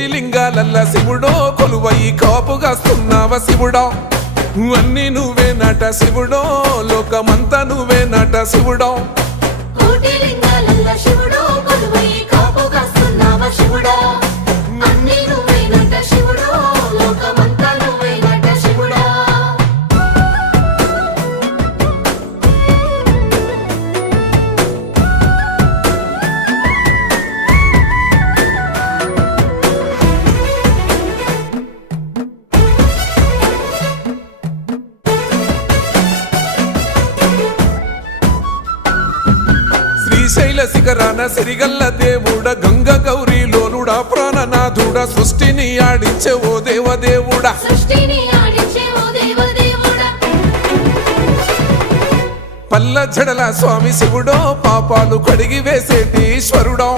కోటి లింగాలల్ల శివుడో కొలువై కాపుగాస్తున్నావ శివుడా అన్ని నువ్వే నట శివుడో లోకమంతా నువ్వే నట శివుడో కోటి లింగాలల్ల శివుడో కొలువై కాపుగాస్తున్నావ శివుడా అన్ని నువ్వే నట శివుడో లోకమంతా నువ్వే నట శివుడా శ్రీశైల శిఖరాన సిరిగల్ల దేవుడ గంగ గౌరీ లోలుడా ప్రాణనాథుడ సృష్టిని ఆడించే ఓ దేవదేవుడా సృష్టిని ఆడించే ఓ దేవదేవుడా పల్ల జడల స్వామి శివుడో పాపాలు కడిగి వేసేటి ఈశ్వరుడో